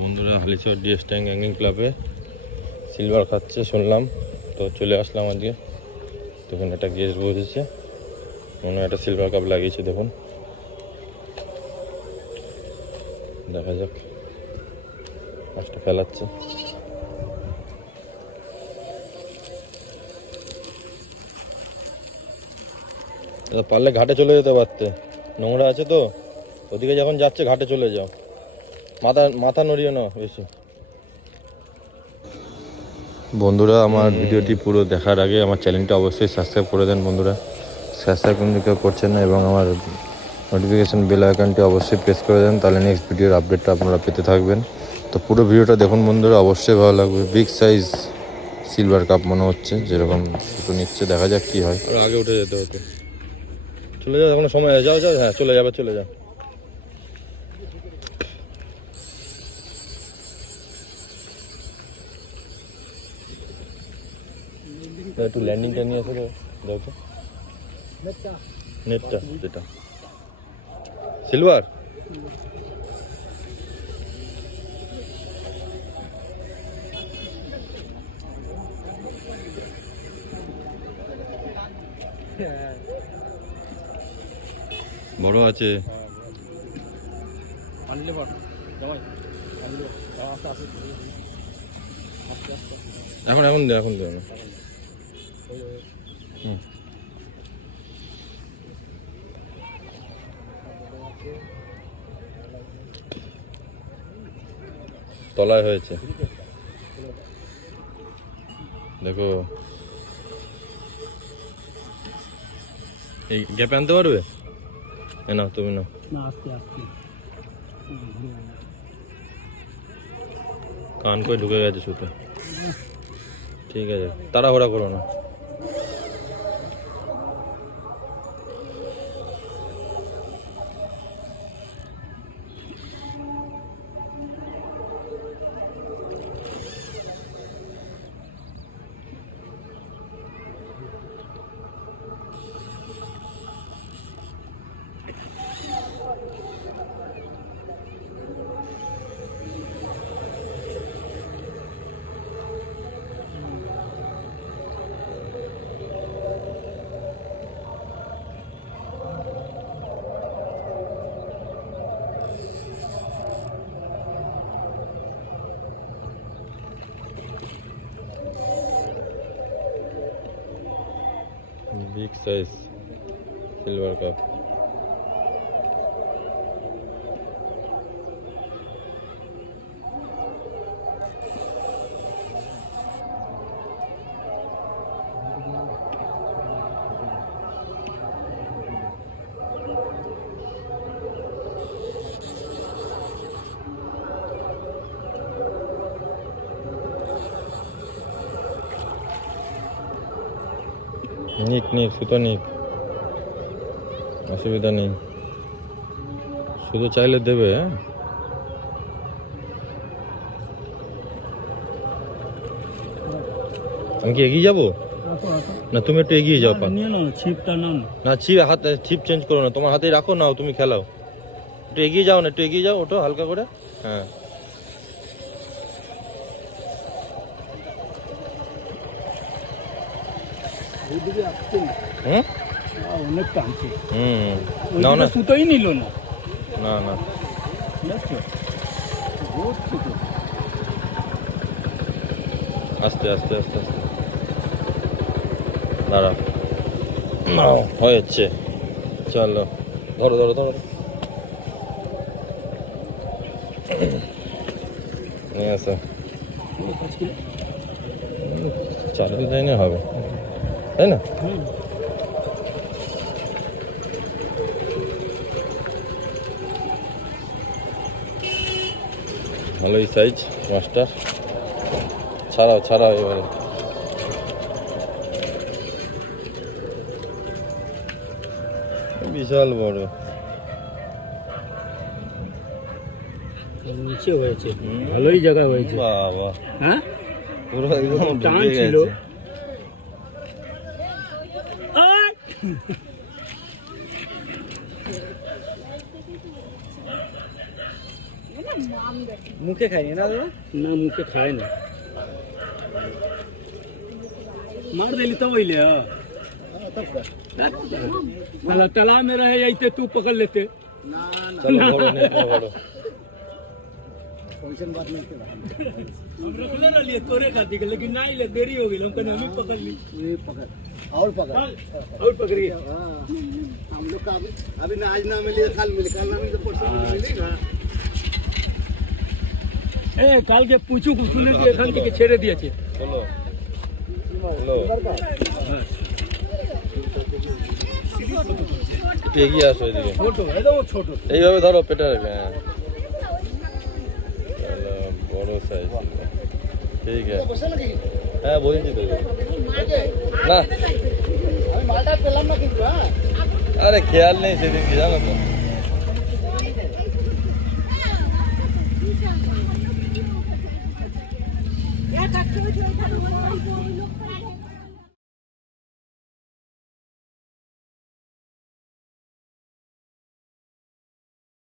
বন্ধুরা Halisahar DS tank hanging ক্লাবে silver খাচ্ছে শুনলাম, তো চলে আসলাম আজকে। দেখুন একটা গেস্ট বসেছে, মনে হয় একটা সিলভার কাপ লাগিয়েছে। দেখুন, দেখা যাক, মাছটা ফেলাচ্ছে। পারলে ঘাটে চলে যেতে পারতে, নোংরা আছে তো। ওদিকে যখন যাচ্ছে ঘাটে চলে যাও, মাথা নড়িয়ে নাও বেশি। বন্ধুরা আমার ভিডিওটি পুরো দেখার আগে আমার চ্যানেলটা অবশ্যই সাবস্ক্রাইব করে দেন বন্ধুরা। সাবস্ক্রাইব কিন্তু কেউ করছেন না, এবং আমার নোটিফিকেশান বেল আইকনটি অবশ্যই প্রেস করে দেন, তাহলে নেক্সট ভিডিওর আপডেটটা আপনারা পেতে থাকবেন। তো পুরো ভিডিওটা দেখুন বন্ধুরা, অবশ্যই ভালো লাগবে। বিগ সাইজ সিলভার কাপ মনে হচ্ছে, যেরকম দুটো নিচ্ছে, দেখা যাক কি হয়। আগে উঠে যেতে হতো, চলে যাও, এখনো সময় যাও যাও, হ্যাঁ চলে যাবে, চলে যাও। একটু ল্যান্ডিংটা নিয়ে আসো, দেখো নেটটা, যেটা সিলভার। বড় আছে, এখন এখন দে, এখন দে। তলায় হয়েছে, দেখো। এই গ্যাপে আনতে পারবে না? তুমি না, কান করে ঢুকে গেছে সুতো। ঠিক আছে, তাড়াহুড়া করো না। Big size silver cup. নিক নিক, সুতো নিক, অসুবিধা নেই, শুধু চাইলে দেবে। হ্যাঁ, আমি কি এগিয়ে যাবো? না তুমি একটু এগিয়ে যাও, না ছিপ হাতে, ছিপ চেঞ্জ করো না, তোমার হাতেই রাখো, নাও তুমি খেলাও। একটু এগিয়ে যাও না, একটু এগিয়ে যাও, ওটো হালকা করে। হ্যাঁ, নাও না, সুতোই নিল না। না না, আস্তে আস্তে আস্তে আস্তে দাঁড়া, হয়েছে, চলো ধরো ধরো ধরো, নিয়ে আসো। চালাতে তাই না হবে, তাই না? ভালোই সাইজ মাছটার, ছাড়াও ছাড়াও এবারে। বিশাল বড়, নিচে হয়েছে, ভালোই জায়গা হয়েছে। বাবা, হ্যাঁ পুরো একদম টান ঢুকে ছিল। গেছে। মুখে খাইনি না দাদা? ना मुके खाए ना मार देली तो वही ले तालाब में रहे ऐसे तू पकड़ लेते চলো বড় নেট বড় वैसन बात नहीं के हम रखले रहिए तोरे खाती के लेकिन नहीं ले देरी हो गई हम कहने हम ही पकड़ ली ये पकड़ और पकड़। और पकड़िए हाँ, हम लोग का अभी ना आज ना मिले कल मिले, कल ना मिले परसों मिलेगा। ए काल के पूछू कुछुने के एखान থেকে ছেড়ে দিয়েছে চলো হ্যালো এগিয়ে আসো এদিকে ছোট একদম ছোট। এইভাবে ধরো পেটে রেখে হ্যাঁ চলো বড় সাইজ ঠিক আছে বসে নাকি? হ্যাঁ বলছি তো না আমি মালটা পেলাম না কিন্তু। হ্যাঁ আরে খেয়াল নেই সেদিন কি জানো তো Ja, da tut er, da tut er.